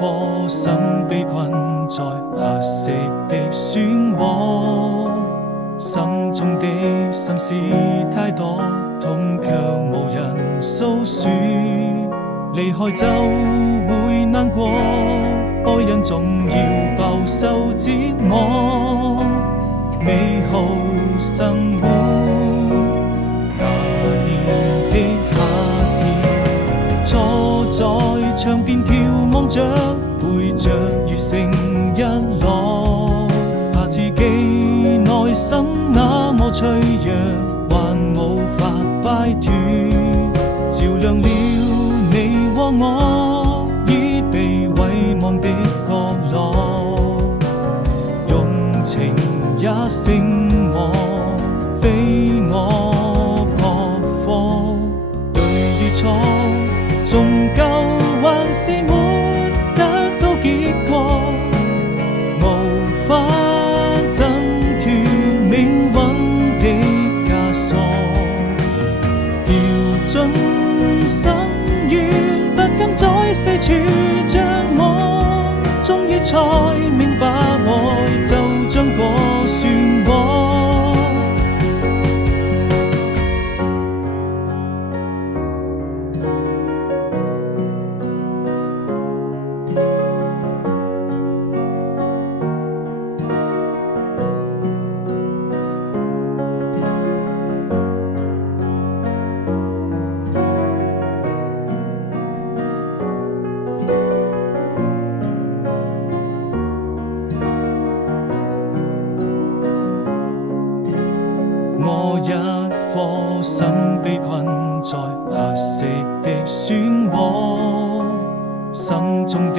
顆心被困在黑色的漩渦，心中的心事太多，痛卻無人訴說。離開就會難過，愛人總要飽受折磨。美好生活，那年的夏天，坐在窗邊眺望着，背着雨成日落，怕自己內心那麼脆弱，還無法擺脫，照亮了你和我已被遺忘的角落，用情也勝我，非我撲火。對與錯，終究還是沒得到結果，無法掙脫命運的枷鎖，掉進深淵，不敢再四處張望，終於才明白愛就像個漩渦。我一顆心被困在黑色的漩渦，心中的